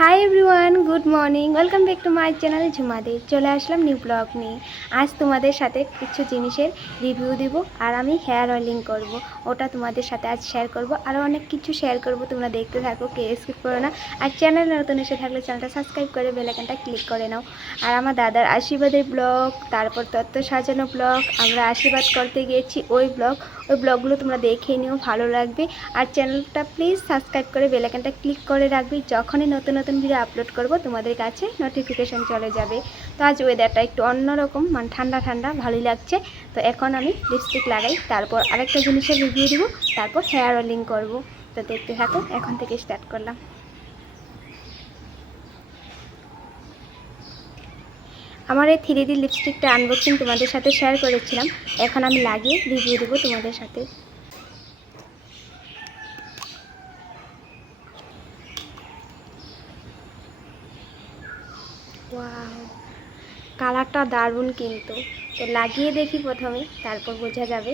High everyone, good morning, welcome back to my channel Jhumade. চলে আসলাম new blog নিয়ে। আজ তোমাদের সাথে কিছু জিনিসের রিভিউ দিব আর আমি হেয়ার অয়েলিং করব, ওটা তোমাদের সাথে আজ শেয়ার করব। আরও অনেক কিছু শেয়ার করব, তোমরা দেখতে থাকো, কে স্কিপ করো না। আর চ্যানেলে নতুন এসে থাকলে চ্যানেলটা সাবস্ক্রাইব করে বেল আইকনটা ক্লিক করে নাও। আর আমার দাদার আশীর্বাদের ব্লগ, তারপর তত্ত্ব সাজানো ব্লগ, আমরা আশীর্বাদ করতে গিয়েছি ওই ব্লগগুলো তোমরা দেখে নিও, ভালো লাগবে। আর চ্যানেলটা প্লিজ সাবস্ক্রাইব করে বেল আইকনটা ক্লিক করে রাখবে, যখনই নতুন নতুন ভিডিও আপলোড করব তোমাদের কাছে নোটিফিকেশন চলে যাবে। তো আজ ওয়েদারটা একটু অন্যরকম, মানে ঠান্ডা ঠান্ডা, ভালোই লাগছে। তো এখন আমি লিপস্টিক লাগাই, তারপর আরেকটা জিনিসের রিভিউ দিব, তারপর হেয়ার অয়েলিং করব। তো দেখতে থাকো, এখন থেকে স্টার্ট করলাম। আমার এই 3D লিপস্টিকটা আনবক্সিং তোমাদের সাথে শেয়ার করেছিলাম, এখন আমি লাগিয়ে রিভিউ দেবো তোমাদের সাথে। ওয়াও, কালারটা দারুণ কিন্তু। তো লাগিয়ে দেখি প্রথমে, তারপর বোঝা যাবে।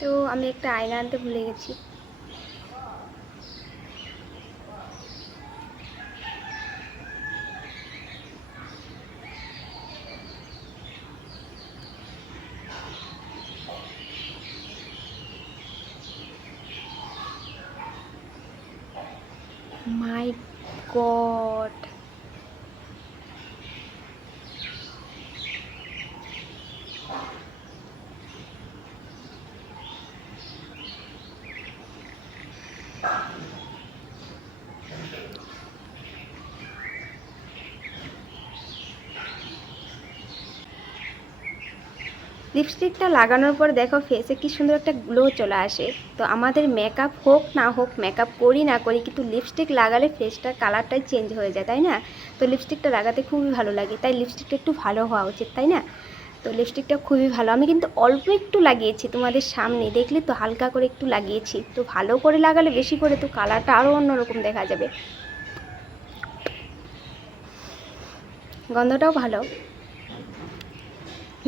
তো আমি একটা আয়না আনতে ভুলে গেছি। মাই গড, লিপস্টিকটা লাগানোর পর দেখো ফেসে কি সুন্দর একটা গ্লো চলে আসে। তো আমাদের মেকআপ হোক না হোক, মেকআপ করি না করি, কিন্তু লিপস্টিক লাগালে ফেসটার কালারটাই চেঞ্জ হয়ে যায়, তাই না? তো লিপস্টিকটা লাগাতে খুবই ভালো লাগে, তাই লিপস্টিকটা একটু ভালো হওয়া উচিত, তাই না? তো লিপস্টিকটা খুবই ভালো। আমি কিন্তু অল্প একটু লাগিয়েছি, তোমাদের সামনে দেখলে তো, হালকা করে একটু লাগিয়েছি। তো ভালো করে লাগালে বেশি করে তো কালারটা আরও অন্যরকম দেখা যাবে। গন্ধটাও ভালো।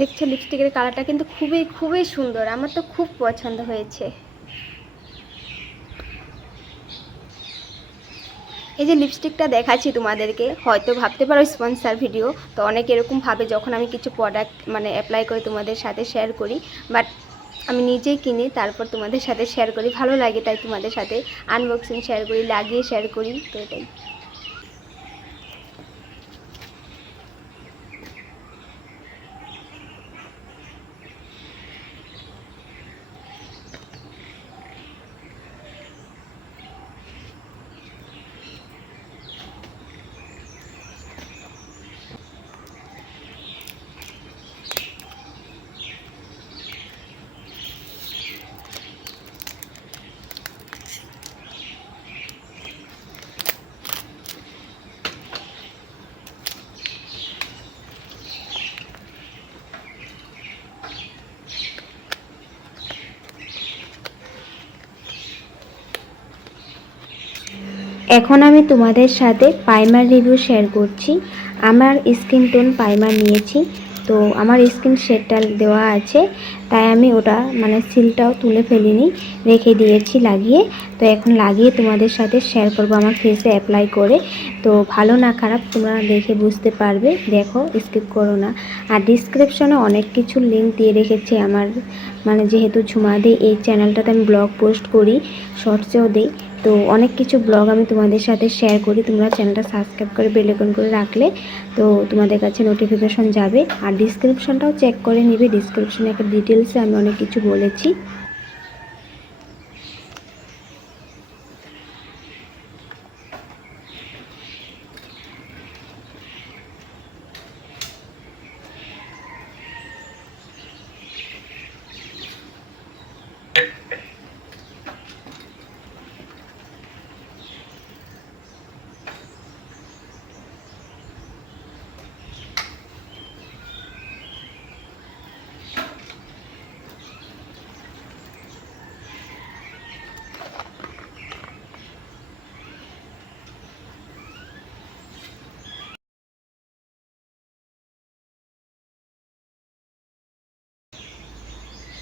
দেখছো লিপস্টিকের কালারটা কিন্তু খুবই খুবই সুন্দর, আমার তো খুব পছন্দ হয়েছে। এই যে লিপস্টিকটা দেখাচ্ছি তোমাদেরকে, হয়তো ভাবতে পারো স্পন্সর ভিডিও। তো অনেক এরকম ভাবে যখন আমি কিছু প্রোডাক্ট মানে অ্যাপ্লাই করে তোমাদের সাথে শেয়ার করি, বাট আমি নিজেই কিনি, তারপর তোমাদের সাথে শেয়ার করি, ভালো লাগে তাই তোমাদের সাথে আনবক্সিং শেয়ার করি, লাগিয়ে শেয়ার করি, তো এটাই। এখন আমি তোমাদের সাথে প্রাইমার রিভিউ শেয়ার করছি। আমার স্কিন টোন প্রাইমার নিয়েছি, তো আমার স্কিন শেডটা দেওয়া আছে, তাই আমি ওটা মানে সিলটাও তুলে ফেলিনি, রেখে দিয়েছি লাগিয়ে। তো এখন লাগিয়ে তোমাদের সাথে শেয়ার করব আমার ফেসে অ্যাপ্লাই করে। তো ভালো না খারাপ তোমরা দেখে বুঝতে পারবে, দেখো, স্কিপ করো না। আর ডিসক্রিপশনে অনেক কিছু লিঙ্ক দিয়ে রেখেছি আমার, মানে যেহেতু ঝুমাদে এই চ্যানেলটাতে আমি ব্লগ পোস্ট করি, শর্টসেও দিই, তো অনেক কিছু ব্লগ আমি তোমাদের সাথে শেয়ার করি। তোমরা চ্যানেলটা সাবস্ক্রাইব করে বেল আইকন করে রাখলে তো তোমাদের কাছে নোটিফিকেশন যাবে। আর ডিসক্রিপশনটাও চেক করে নিবে, ডিসক্রিপশনে একটা ডিটেলসে আমি অনেক কিছু বলেছি।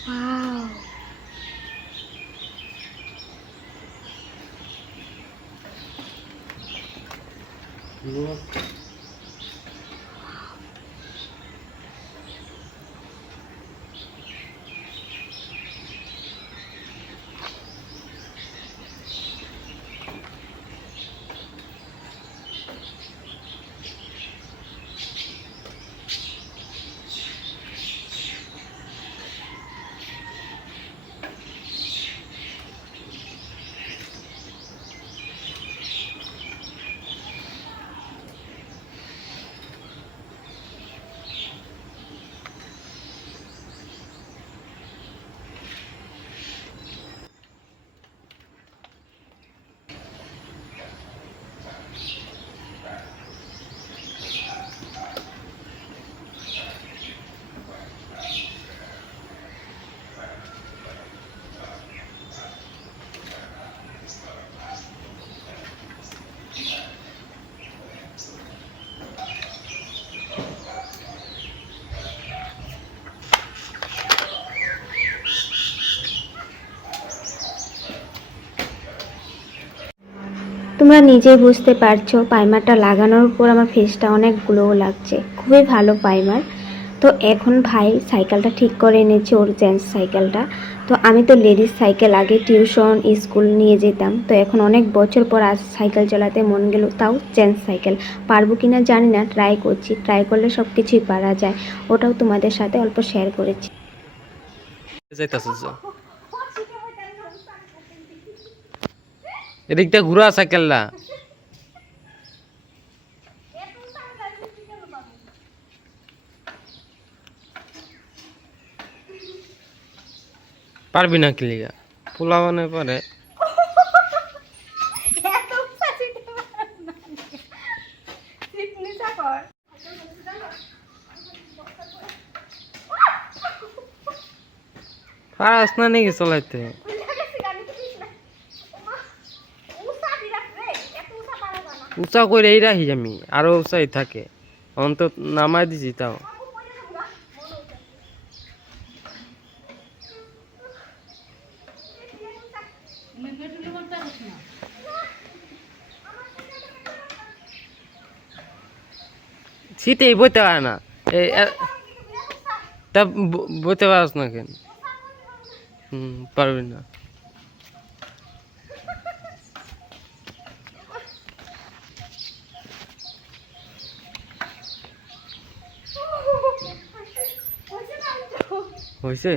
ওয়াও, তোমরা নিজেই বুঝতে পারছো প্রাইমারটা লাগানোর পর আমার ফেসটা অনেক গ্লো লাগছে, খুবই ভালো প্রাইমার। তো এখন ভাই সাইকেলটা ঠিক করে এনেছে, ওর জেন্টস সাইকেলটা। তো আমি তো লেডিস সাইকেল আগে টিউশন স্কুল নিয়ে যেতাম, তো এখন অনেক বছর পর আজ সাইকেল চালাতে মন গেল, তাও জেন্টস সাইকেল। পারবো কিনা জানি না, ট্রাই করছি, ট্রাই করলে সব কিছুই পারা যায়। ওটাও তোমাদের সাথে অল্প শেয়ার করেছি। এদিকটা ঘুরা সাইকেলটা পারবি না কিলিগা পোলা মানে পারে পারাস না নাকি চলাইতে উঁচা করে এই রাখি আমি আরো উঁচাই থাকে অন্তত নামাই দিছি তাও শীতেই বইতে পারে না তা বইতে পারস না কেন পারবি না হয়েছে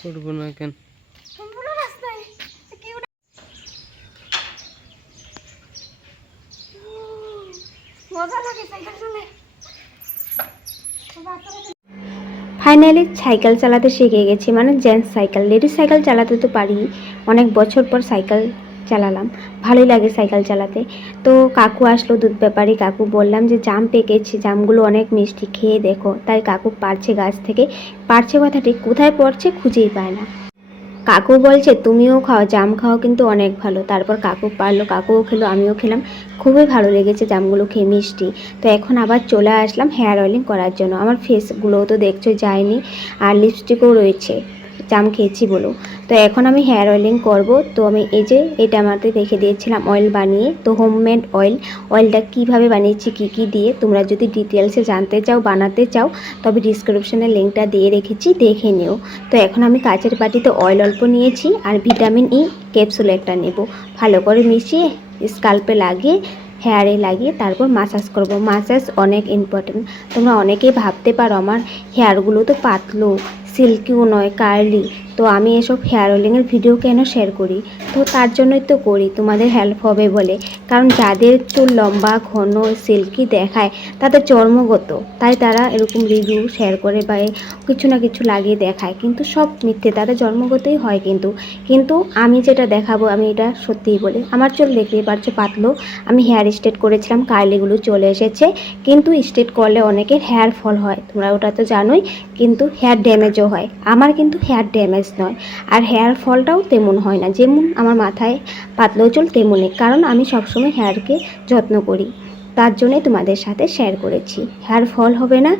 করবো না কেন ফাইনালি সাইকেল চালাতে শিখে গেছি, মানে জেন্টস সাইকেল। লেডিস সাইকেল চালাতে তো পারি, অনেক বছর পর সাইকেল চালালাম, ভালোই লাগে সাইকেল চালাতে। তো কাকু আসলো, দুধ ব্যাপারী কাকু। বললাম যে জাম পেকেছি, জামগুলো অনেক মিষ্টি, খেয়ে দেখো। তাই কাকু পারছে গাছ থেকে, পারছে কথাটি কোথায় পড়ছে খুঁজেই পায় না। কাকু বলছে তুমিও খাও, জাম খাও কিন্তু অনেক ভালো। তারপর কাকু পারলো, কাকুও খেলো, আমিও খেলাম, খুবই ভালো লেগেছে জামগুলো খেয়ে, মিষ্টি। তো এখন আবার চলে আসলাম হেয়ার অয়েলিং করার জন্য। আমার ফেসগুলো তো দেখছো যায়নি, আর লিপস্টিকও রয়েছে জাম খেয়েছি বলো। তো এখন আমি হেয়ার অয়েলিং করব। তো আমি এই যে এটা আমাদের রেখে দিয়েছিলাম অয়েল বানিয়ে, তো হোমমেড অয়েল। অয়েলটা কিভাবে বানিয়েছি কি কি দিয়ে, তোমরা যদি ডিটেলসে জানতে চাও, বানাতে চাও, তবে ডিসক্রিপশনে লিঙ্কটা দিয়ে রেখেছি, দেখে নিও। তো এখন আমি কাচের বাটিতে অয়েল অল্প নিয়েছি, আর ভিটামিন ই ক্যাপসুল একটা নেব। ভালো করে মিশিয়ে স্কাল্পে লাগিয়ে, হেয়ারে লাগিয়ে তারপর মাসাজ করব। মাসাজ অনেক ইম্পর্টেন্ট। তোমরা অনেকেই ভাবতে পারো আমার হেয়ারগুলো তো পাতলো, সিল্কিও নয়, কার্লি, তো আমি এসব হেয়ার অয়েলিংয়ের ভিডিও কেন শেয়ার করি? তো তার জন্যই তো করি, তোমাদের হেল্প হবে বলে। কারণ যাদের চুল লম্বা ঘন সিল্কি দেখায় তাদের জন্মগত, তাই তারা এরকম রিভিউ শেয়ার করে বা কিছু না কিছু লাগিয়ে দেখায়, কিন্তু সব মিথ্যে, তাদের জন্মগতই হয়। কিন্তু আমি যেটা দেখাবো আমি এটা সত্যিই বলি। আমার চুল দেখতেই পারছো পাতলো, আমি হেয়ার স্ট্রেট করেছিলাম, কার্লিগুলো চলে এসেছে। কিন্তু স্ট্রেট করলে অনেকের হেয়ার ফল হয়, তোমরা ওটা তো জানোই, কিন্তু হেয়ার ড্যামেজও হয়। আমার কিন্তু হেয়ার ড্যামেজ নয়, আর হেয়ার ফলটাও তেমন হয় না, যেমন আমার মাথায় পাতলা চুল তেমনই, কারণ আমি সবসময় হেয়ারকে যত্ন করি। তার জন্যই তোমাদের সাথে শেয়ার করেছি। হেয়ার ফল হবে না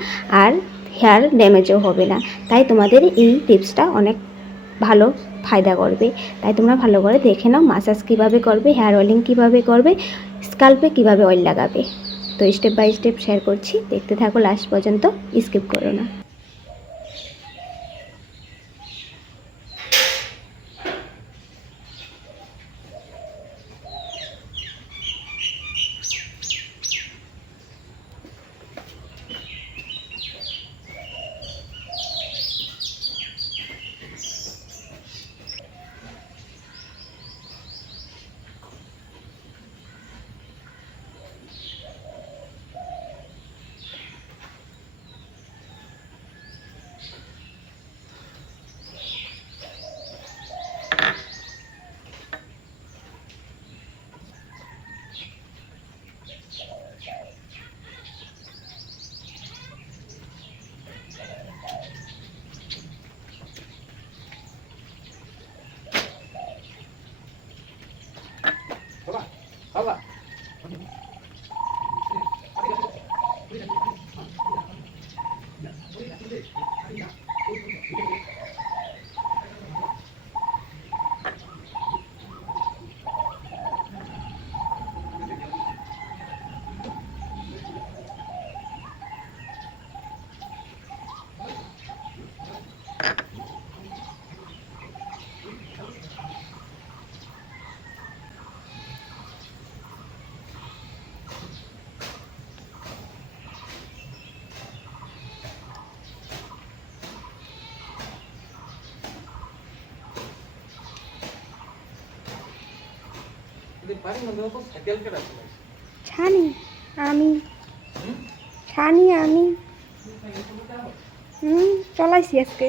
আর হেয়ার ড্যামেজও হবে না, তাই তোমাদের এই টিপসটা অনেক ভালো ফায়দা করবে। তাই তোমরা ভালো করে দেখে নাও মাসাজ কীভাবে করবে, হেয়ার অয়েলিং কীভাবে করবে, স্কাল্পে কীভাবে অয়েল লাগাবে। তো স্টেপ বাই স্টেপ শেয়ার করছি, দেখতে থাকো লাস্ট পর্যন্ত, স্কিপ করো না। ছানি আমি ছানি আমি চলাইছি আজকে।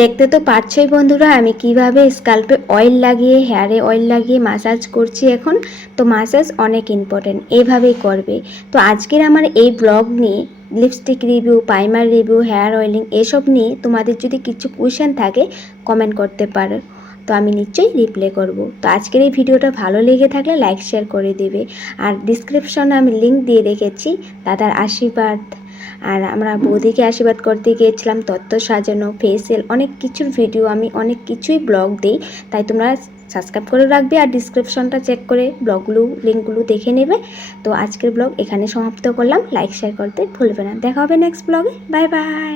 দেখতে তো পাচ্ছই বন্ধুরা আমি কিভাবে স্কাল্পে অয়েল লাগিয়ে হেয়ারে অয়েল লাগিয়ে মাসাজ করছি এখন। তো মাসাজ অনেক ইম্পর্টেন্ট, এইভাবেই করবে। তো আজকের আমার এই ব্লগ নিয়ে lipstick review, primer review, hair oiling এসব নিয়ে তোমাদের যদি কিছু কোয়েশ্চেন থাকে কমেন্ট করতে পারো, তো আমি নিশ্চয়ই রিপ্লাই করব। তো আজকের এই ভিডিওটা ভালো লেগে থাকলে লাইক শেয়ার করে দেবে। আর ডিসক্রিপশনে আমি লিংক দিয়ে রেখেছি দাদার আশীর্বাদ, আর আমরা বৌদিকে আশীর্বাদ করতে গিয়েছিলাম, তত্ত্ব সাজানো, ফেসিয়াল, অনেক কিছুর ভিডিও, আমি অনেক কিছুই ব্লগ দিই, তাই তোমরা সাবস্ক্রাইব করে রাখবে আর ডিসক্রিপশনটা চেক করে ব্লগগুলো লিঙ্কগুলো দেখে নেবে। তো আজকের ব্লগ এখানে সমাপ্ত করলাম, লাইক শেয়ার করতে ভুলবে না। দেখা হবে নেক্সট ব্লগে, বাই বাই।